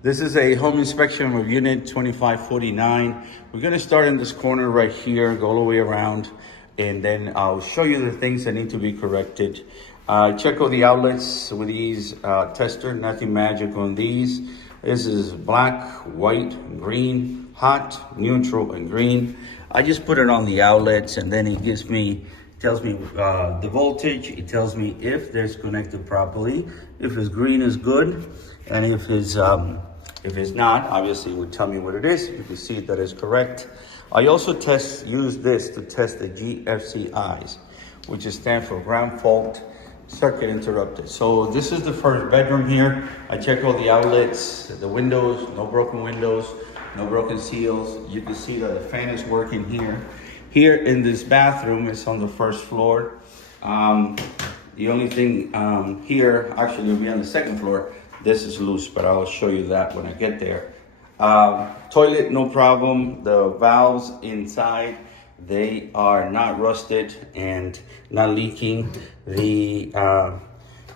This is a home inspection of unit 2549. We're gonna start in this corner right here, go all the way around, and then I'll show you the things that need to be corrected. Check all the outlets with these tester, nothing magic on these. This is black, white, green, hot, neutral, and green. I just put it on the outlets, and then it tells me the voltage. It tells me if there's connected properly. If it's green is good, and if it's not, obviously it would tell me what it is. You can see that is correct. I also use this to test the GFCIs, which stands for ground fault circuit interrupted. So this is the first bedroom here. I check all the outlets, the windows, no broken windows, no broken seals. You can see that the fan is working here. Here in this bathroom, it's on the first floor. The only thing here, actually it'll be on the second floor. This is loose, but I'll show you that when I get there. Toilet, no problem. The valves inside, they are not rusted and not leaking. The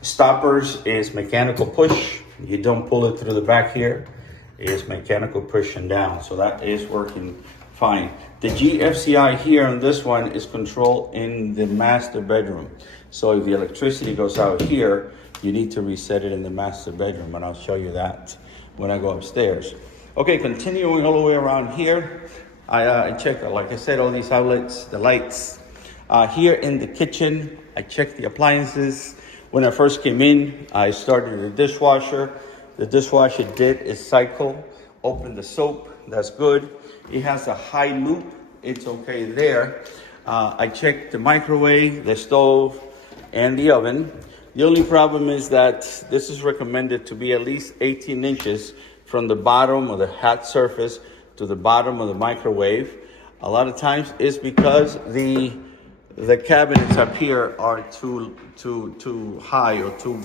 stoppers is mechanical push. You don't pull it through the back here. It's mechanical push and down. So that is working fine. The GFCI here on this one is controlled in the master bedroom. So if the electricity goes out here, you need to reset it in the master bedroom, and I'll show you that when I go upstairs. Okay, continuing all the way around here, I check, like I said, all these outlets, the lights. Here in the kitchen, I checked the appliances. When I first came in, I started the dishwasher. The dishwasher did its cycle, opened the soap, that's good. It has a high loop, it's okay there. I checked the microwave, the stove, and the oven. The only problem is that this is recommended to be at least 18 inches from the bottom of the hot surface to the bottom of the microwave. A lot of times it's because the cabinets up here are too high or too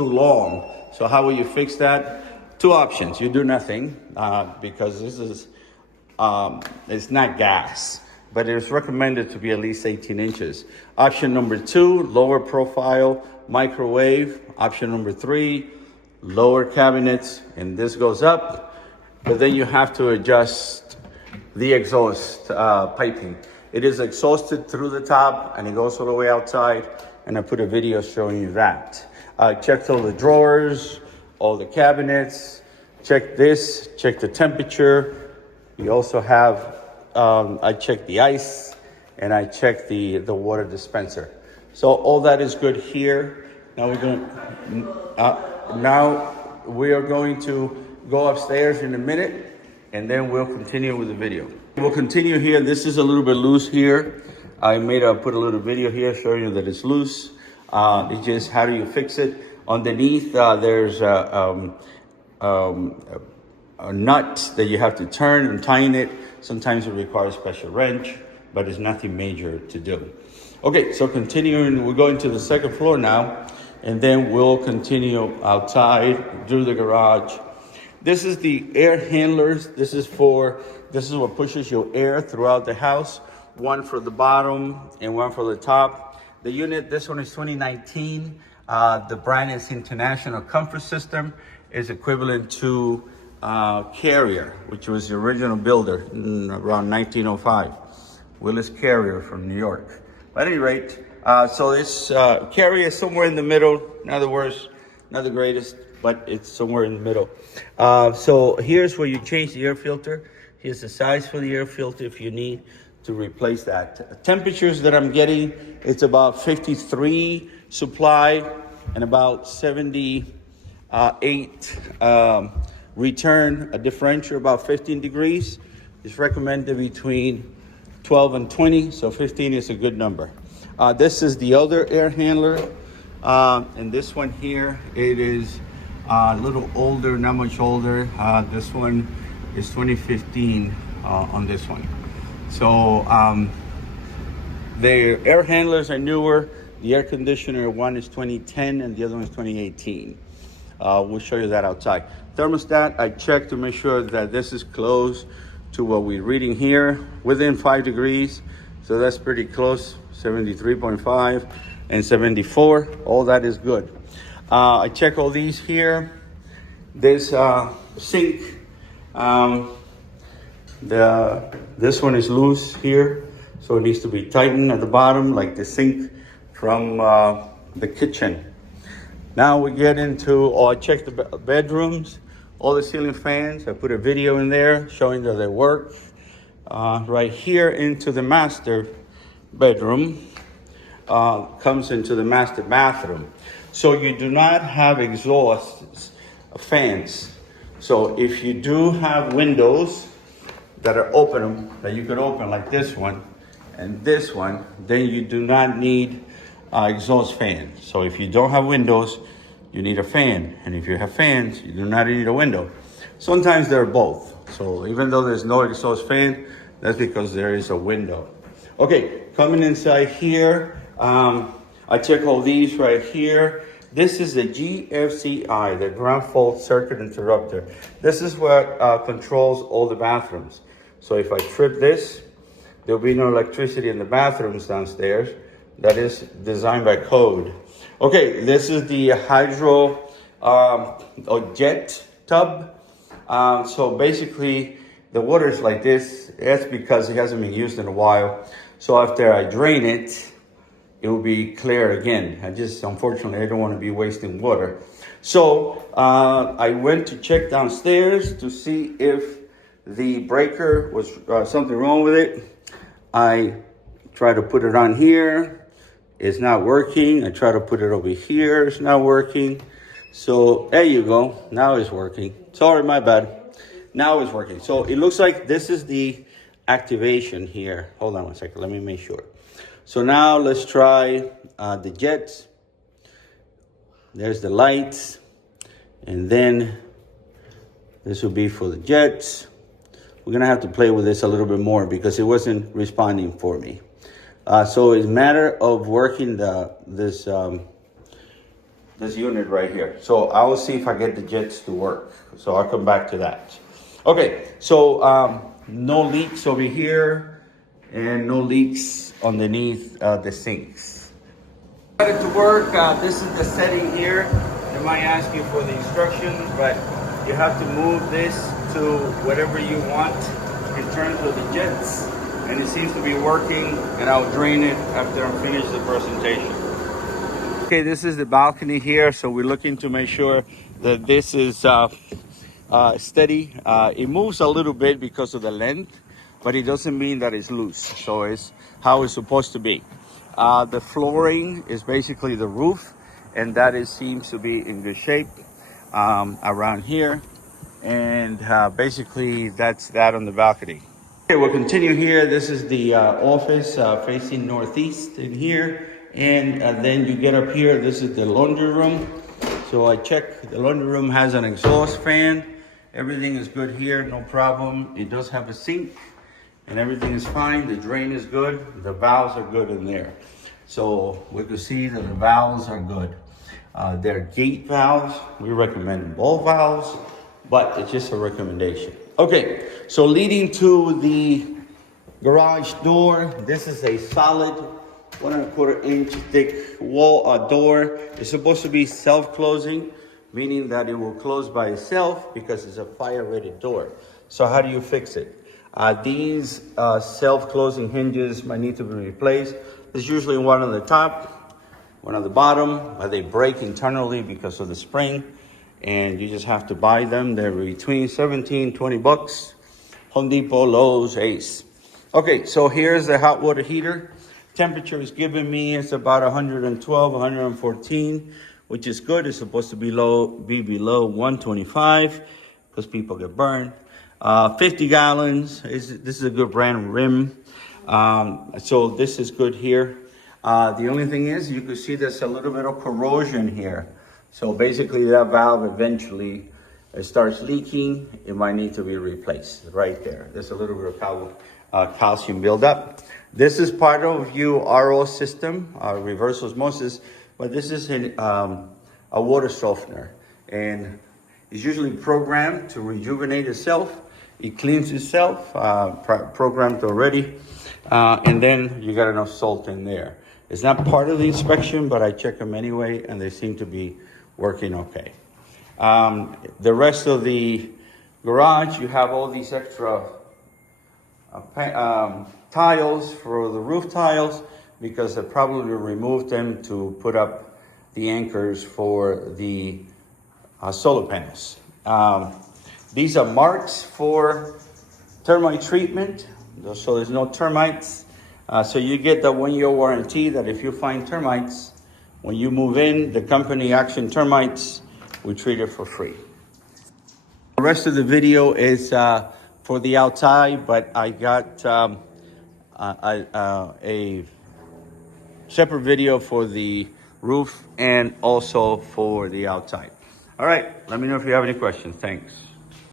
long. So how will you fix that? Two options. You do nothing because this is it's not gas, but it's recommended to be at least 18 inches. Option number 2, lower profile microwave. Option number 3, lower cabinets, and this goes up, but then you have to adjust the exhaust piping. It is exhausted through the top and it goes all the way outside, and I put a video showing you that. I checked all the drawers, all the cabinets, check this, check the temperature. You also have, I checked the ice, and I checked the water dispenser. So all that is good here. Now we are going to go upstairs in a minute, and then we'll continue with the video. We'll continue here. This is a little bit loose here. I put a little video here showing you that it's loose. It's just how do you fix it? Underneath there's a nut that you have to turn and tighten it. Sometimes it requires a special wrench, but it's nothing major to do. Okay, so continuing, we're going to the second floor now, and then we'll continue outside through the garage. This is the air handlers. This is what pushes your air throughout the house. One for the bottom and one for the top. The unit, this one is 2019. The brand is International Comfort System. Is equivalent to Carrier, which was the original builder around 1905. Willis Carrier from New York. At any rate, so this Carrier is somewhere in the middle. In other words, not the greatest, but it's somewhere in the middle. So here's where you change the air filter. Here's the size for the air filter if you need to replace that. Temperatures that I'm getting, it's about 53 supply and about 78 return. A differential about 15 degrees. It's recommended between 12 and 20, so 15 is a good number. This is the other air handler, and this one here, it is a little older, not much older. This one is 2015 on this one. So the air handlers are newer. The air conditioner, one is 2010 and the other one is 2018. We'll show you that outside. Thermostat, I checked to make sure that this is close to what we're reading here, within 5 degrees. So that's pretty close, 73.5 and 74. All that is good. I check all these here. This sink. This one is loose here, so it needs to be tightened at the bottom, like the sink from the kitchen. Now we get into, I checked the bedrooms, all the ceiling fans. I put a video in there showing that they work. Right here into the master bedroom, comes into the master bathroom. So you do not have exhaust fans. So if you do have windows that are open, that you could open like this one and this one, then you do not need exhaust fan. So if you don't have windows, you need a fan. And if you have fans, you do not need a window. Sometimes they're both. So even though there's no exhaust fan, that's because there is a window. Okay, coming inside here, I check all these right here. This is the GFCI, the ground fault circuit interrupter. This is what controls all the bathrooms. So if I trip this, there'll be no electricity in the bathrooms downstairs. That is designed by code. Okay, this is the hydro or jet tub. So basically, the water is like this. That's because it hasn't been used in a while. So after I drain it, it will be clear again. Unfortunately, I don't want to be wasting water. So I went to check downstairs to see if the breaker was something wrong with it. I tried to put it on here. It's not working. I try to put it over here. It's not working. So there you go. Now it's working. Sorry, my bad. Now it's working. So it looks like this is the activation here. Hold on one second. Let me make sure. So now let's try the jets. There's the lights. And then this will be for the jets. We're going to have to play with this a little bit more because it wasn't responding for me. So it's a matter of working this unit right here. So I will see if I get the jets to work. So I'll come back to that. Okay, so no leaks over here and no leaks underneath the sinks. Got it to work. This is the setting here. They might ask you for the instructions, but you have to move this to whatever you want in terms of the jets. And it seems to be working, and I'll drain it after I finish the presentation. Okay, this is the balcony here, so we're looking to make sure that this is steady. It moves a little bit because of the length, but it doesn't mean that it's loose. So it's how it's supposed to be. The flooring is basically the roof, and that seems to be in good shape around here. And basically that's that on the balcony. Okay, we'll continue here. This is the office facing northeast in here. And then you get up here, this is the laundry room. So I checked, the laundry room has an exhaust fan. Everything is good here, no problem. It does have a sink and everything is fine. The drain is good. The valves are good in there. So we can see that the valves are good. They're gate valves. We recommend ball valves, but it's just a recommendation. Okay, so leading to the garage door, this is a solid 1¼ inch thick wall door. It's supposed to be self-closing, meaning that it will close by itself because it's a fire-rated door. So how do you fix it? These self-closing hinges might need to be replaced. There's usually one on the top, one on the bottom, but they break internally because of the spring, and you just have to buy them. They're between 17, 20 bucks. Home Depot, Lowe's, Ace. Okay, so here's the hot water heater. Temperature is giving me, it's about 112, 114, which is good. It's supposed to be below 125 because people get burned. 50 gallons. This is a good brand, Rim. So this is good here. The only thing is you can see there's a little bit of corrosion here. So basically that valve eventually starts leaking. It might need to be replaced right there. There's a little bit of calcium buildup. This is part of your RO system, reverse osmosis, but this is a water softener, and it's usually programmed to rejuvenate itself. It cleans itself, programmed already, and then you got enough salt in there. It's not part of the inspection, but I check them anyway, and they seem to be working okay. The rest of the garage, you have all these extra tiles for the roof tiles, because they probably removed them to put up the anchors for the solar panels. These are marks for termite treatment, so there's no termites. So you get the 1-year warranty that if you find termites, when you move in, the company Action Termites, we treat it for free. The rest of the video is for the outside, but I got a separate video for the roof and also for the outside. All right, let me know if you have any questions. Thanks.